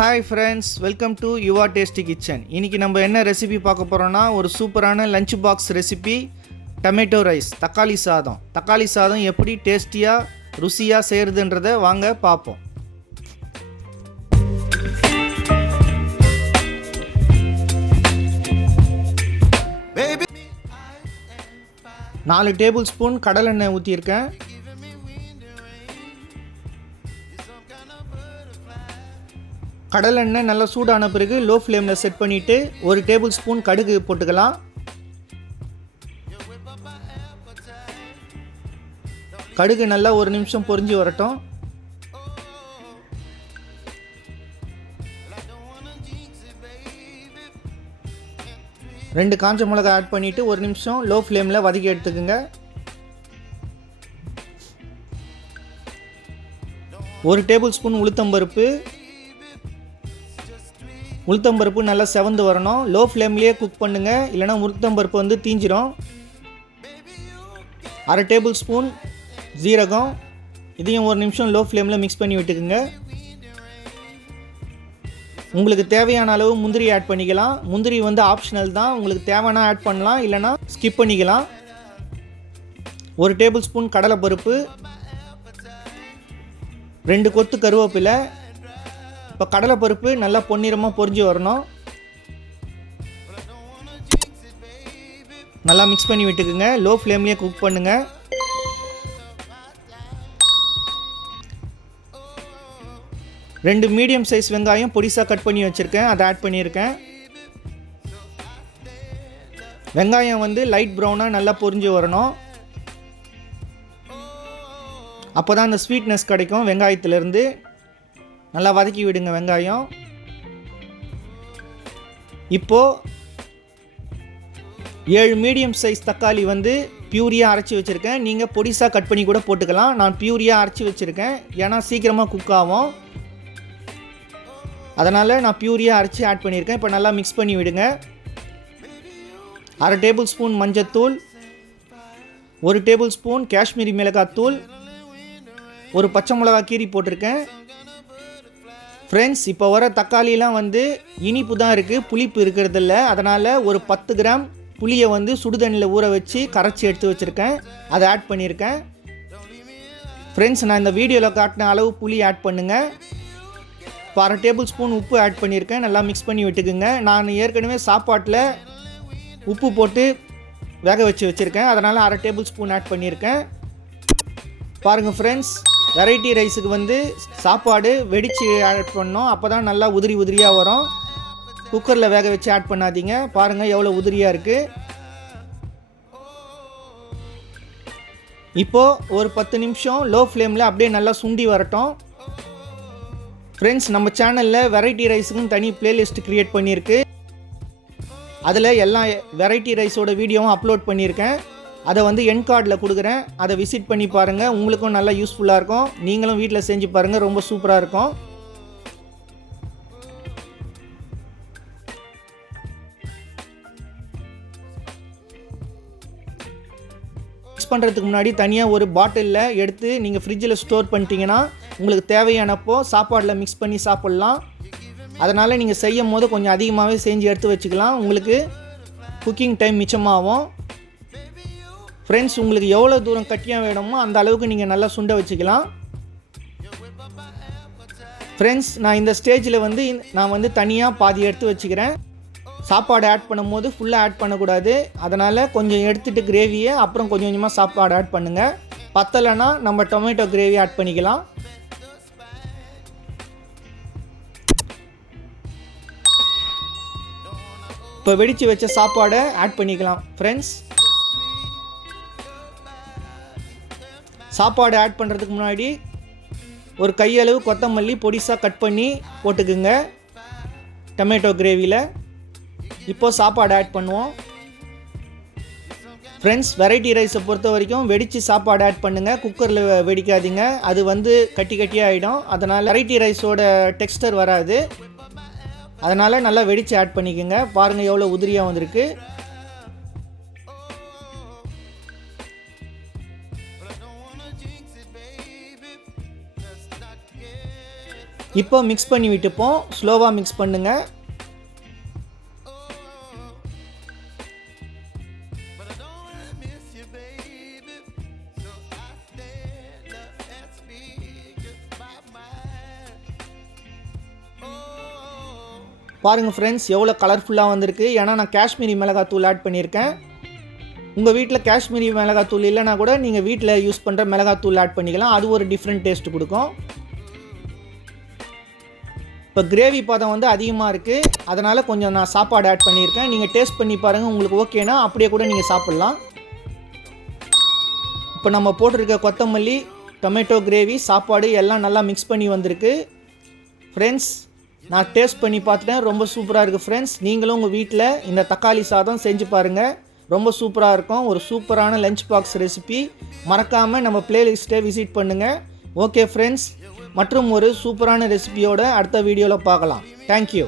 Hi friends, welcome to yuvatastykitchen. இன்றைக்கி நம்ம என்ன ரெசிபி பார்க்க போகிறோன்னா ஒரு சூப்பரான lunch box recipe tomato rice தக்காளி சாதம். தக்காளி சாதம் எப்படி டேஸ்டியாக ருசியாக செய்கிறதுன்றதை வாங்க பார்ப்போம். நாலு டேபிள் ஸ்பூன் கடலெண்ணெய் ஊற்றியிருக்கேன். கடலெண்ணெய் நல்லா சூடான பிறகு லோ ஃப்ளேமில் செட் பண்ணிவிட்டு ஒரு டேபிள் ஸ்பூன் கடுகு போட்டுக்கலாம். கடுகு நல்லா ஒரு நிமிஷம் பொரிஞ்சு வரட்டும். ரெண்டு காஞ்ச மிளகாய் ஆட் பண்ணிவிட்டு ஒரு நிமிஷம் லோ ஃப்ளேமில் வதக்கி எடுத்துக்கோங்க. ஒரு டேபிள் ஸ்பூன் உளுத்தம்பருப்பு நல்லா செவந்து வரணும். லோ ஃப்ளேம்லேயே குக் பண்ணுங்கள், இல்லைனா உளுத்தம்பருப்பு வந்து தீஞ்சிரும். அரை டேபிள் ஸ்பூன் ஜீரகம், இதையும் ஒரு நிமிஷம் லோ ஃப்ளேமில் மிக்ஸ் பண்ணி விட்டுக்குங்க. உங்களுக்கு தேவையான அளவு முந்திரி ஆட் பண்ணிக்கலாம். முந்திரி வந்து ஆப்ஷனல் தான், உங்களுக்கு தேவைன்னா ஆட் பண்ணலாம், இல்லைனா ஸ்கிப் பண்ணிக்கலாம். ஒரு டேபிள் ஸ்பூன் கடலைப்பருப்பு, 2 கொத்து கருவேப்பிலை. இப்போ கடலைப்பருப்பு நல்லா பொன்னிறமாக பொரிஞ்சு வரணும். நல்லா மிக்ஸ் பண்ணி விட்டுக்குங்க. லோ ஃப்ளேம்லேயே குக் பண்ணுங்கள். ரெண்டு மீடியம் சைஸ் வெங்காயம் பொடிசாக கட் பண்ணி வச்சுருக்கேன், அதை ஆட் பண்ணியிருக்கேன். வெங்காயம் வந்து லைட் ப்ரௌனாக நல்லா பொரிஞ்சு வரணும். அப்போ தான் அந்த ஸ்வீட்னஸ் கிடைக்கும் வெங்காயத்துலேருந்து. நல்லா வதக்கி விடுங்க வெங்காயம். இப்போது 7 மீடியம் சைஸ் தக்காளி வந்து பியூரியாக அரைச்சி வச்சுருக்கேன். நீங்கள் பொடிசாக கட் பண்ணி கூட போட்டுக்கலாம். நான் பியூரியாக அரைச்சி வச்சுருக்கேன், ஏன்னா சீக்கிரமாக குக் ஆகும். அதனால் நான் பியூரியாக அரைச்சி ஆட் பண்ணியிருக்கேன். இப்போ நல்லா மிக்ஸ் பண்ணி விடுங்க. அரை டேபிள் ஸ்பூன் மஞ்சத்தூள், ஒரு டேபிள் ஸ்பூன் காஷ்மீரி மிளகாத்தூள், ஒரு பச்சை மிளகா கீரி போட்டிருக்கேன். ஃப்ரெண்ட்ஸ், இப்போ வர தக்காளிலாம் வந்து இனிப்பு தான் இருக்குது, புளிப்பு இருக்கிறதில்ல. அதனால் ஒரு 10 கிராம் புளியை வந்து சுடுதண்ணியில் ஊற வச்சு கரைச்சி எடுத்து வச்சுருக்கேன், அதை ஆட் பண்ணியிருக்கேன். ஃப்ரெண்ட்ஸ், நான் இந்த வீடியோவில் காட்டின அளவு புளி ஆட் பண்ணுங்கள். இப்போ அரை டேபிள் ஸ்பூன் உப்பு ஆட் பண்ணியிருக்கேன். நல்லா மிக்ஸ் பண்ணி விட்டுக்குங்க. நான் ஏற்கனவே சாப்பாட்டில் உப்பு போட்டு வேக வச்சுருக்கேன், அதனால் அரை டேபிள் ஸ்பூன் ஆட் பண்ணியிருக்கேன். பாருங்கள் ஃப்ரெண்ட்ஸ், வெரைட்டி ரைஸுக்கு வந்து சாப்பாடு வெடித்து ஆட் பண்ணோம், அப்போ தான் நல்லா உதிரியாக வரும். குக்கரில் வேக வச்சு ஆட் பண்ணாதீங்க. பாருங்கள் எவ்வளோ உதிரியாக இருக்குது. இப்போது ஒரு 10 நிமிஷம் லோ ஃப்ளேமில் அப்படியே நல்லா சுண்டி வரட்டும். ஃப்ரெண்ட்ஸ், நம்ம சேனலில் வெரைட்டி ரைஸுக்குன்னு தனி பிளேலிஸ்ட் க்ரியேட் பண்ணியிருக்கு. அதில் எல்லா வெரைட்டி ரைஸோட வீடியோவும் அப்லோட் பண்ணியிருக்கேன். அதை வந்து எண்ட் கார்டில் கொடுக்குறேன், அதை விசிட் பண்ணி பாருங்கள். உங்களுக்கும் நல்லா யூஸ்ஃபுல்லாக இருக்கும். நீங்களும் வீட்டில் செஞ்சு பாருங்கள், ரொம்ப சூப்பராக இருக்கும். மிக்ஸ் பண்ணுறதுக்கு முன்னாடி தனியாக ஒரு பாட்டிலில் எடுத்து நீங்கள் ஃப்ரிட்ஜில் ஸ்டோர் பண்ணிட்டீங்கன்னா உங்களுக்கு தேவையானப்போ சாப்பாடில் மிக்ஸ் பண்ணி சாப்பிட்லாம். அதனால் நீங்கள் செய்யும் போது கொஞ்சம் அதிகமாகவே செஞ்சு எடுத்து வச்சுக்கலாம். உங்களுக்கு குக்கிங் டைம் மிச்சமாகும். ஃப்ரெண்ட்ஸ், உங்களுக்கு எவ்வளோ தூரம் கட்டியாக வேணுமோ அந்த அளவுக்கு நீங்கள் நல்லா சுண்ட வச்சுக்கலாம். ஃப்ரெண்ட்ஸ், நான் இந்த ஸ்டேஜில் வந்து நான் வந்து தனியாக பாதி எடுத்து வச்சுக்கிறேன். சாப்பாடு ஆட் பண்ணும்போது ஃபுல்லாக ஆட் பண்ணக்கூடாது. அதனால் கொஞ்சம் எடுத்துகிட்டு கிரேவியை அப்புறம் கொஞ்சம் கொஞ்சமாக சாப்பாடு ஆட் பண்ணுங்கள். பத்தலைன்னா நம்ம டொமேட்டோ கிரேவி ஆட் பண்ணிக்கலாம். இப்போ வெடித்து வச்ச சாப்பாடை ஆட் பண்ணிக்கலாம். ஃப்ரெண்ட்ஸ், சாப்பாடு ஆட் பண்ணுறதுக்கு முன்னாடி ஒரு கையளவு கொத்தமல்லி பொடிசாக கட் பண்ணி போட்டுக்குங்க டொமேட்டோ கிரேவியில். இப்போது சாப்பாடு ஆட் பண்ணுவோம். ஃப்ரெண்ட்ஸ், வெரைட்டி ரைஸை பொறுத்த வரைக்கும் வெடித்து சாப்பாடு ஆட் பண்ணுங்கள், குக்கரில் வெடிக்காதீங்க. அது வந்து கட்டியாக ஆகிடும். அதனால் வெரைட்டி ரைஸோட டெக்ஸ்டர் வராது. அதனால் நல்லா வெடித்து ஆட் பண்ணிக்கோங்க. பாருங்கள் எவ்வளோ உதிரியாக வந்திருக்கு. இப்போ மிக்ஸ் பண்ணி விட்டுப்போம். ஸ்லோவாக மிக்ஸ் பண்ணுங்கள். பாருங்கள் ஃப்ரெண்ட்ஸ் எவ்வளோ கலர்ஃபுல்லாக வந்திருக்கு. ஏன்னா நான் காஷ்மீரி மிளகாத்தூள் ஆட் பண்ணியிருக்கேன். உங்கள் வீட்டில் காஷ்மீரி மிளகாத்தூள் இல்லைனா கூட நீங்கள் வீட்டில் யூஸ் பண்ணுற மிளகாத்தூள் ஆட் பண்ணிக்கலாம். அது ஒரு டிஃப்ரெண்ட் டேஸ்ட் கொடுக்கும். இப்போ கிரேவி பதம் வந்து அதிகமாக இருக்குது, அதனால் கொஞ்சம் நான் சாப்பாடு ஆட் பண்ணியிருக்கேன். நீங்கள் டேஸ்ட் பண்ணி பாருங்கள், உங்களுக்கு ஓகேனா அப்படியே கூட நீங்கள் சாப்பிட்லாம். இப்போ நம்ம போட்டிருக்க கொத்தமல்லி, டொமேட்டோ கிரேவி, சாப்பாடு எல்லாம் நல்லா மிக்ஸ் பண்ணி வந்திருக்கு. ஃப்ரெண்ட்ஸ் நான் டேஸ்ட் பண்ணி பார்த்துட்டேன், ரொம்ப சூப்பராக இருக்குது. ஃப்ரெண்ட்ஸ் நீங்களும் உங்கள் வீட்டில் இந்த தக்காளி சாதம் செஞ்சு பாருங்கள், ரொம்ப சூப்பராக இருக்கும். ஒரு சூப்பரான லஞ்ச் பாக்ஸ் ரெசிபி. மறக்காமல் நம்ம பிளேலிஸ்ட்டை விசிட் பண்ணுங்கள். ஓகே ஃப்ரெண்ட்ஸ், மற்றும் ஒரு சூப்பரான ரெசிபியோட அடுத்த வீடியோவில் பார்க்கலாம். தேங்க்யூ.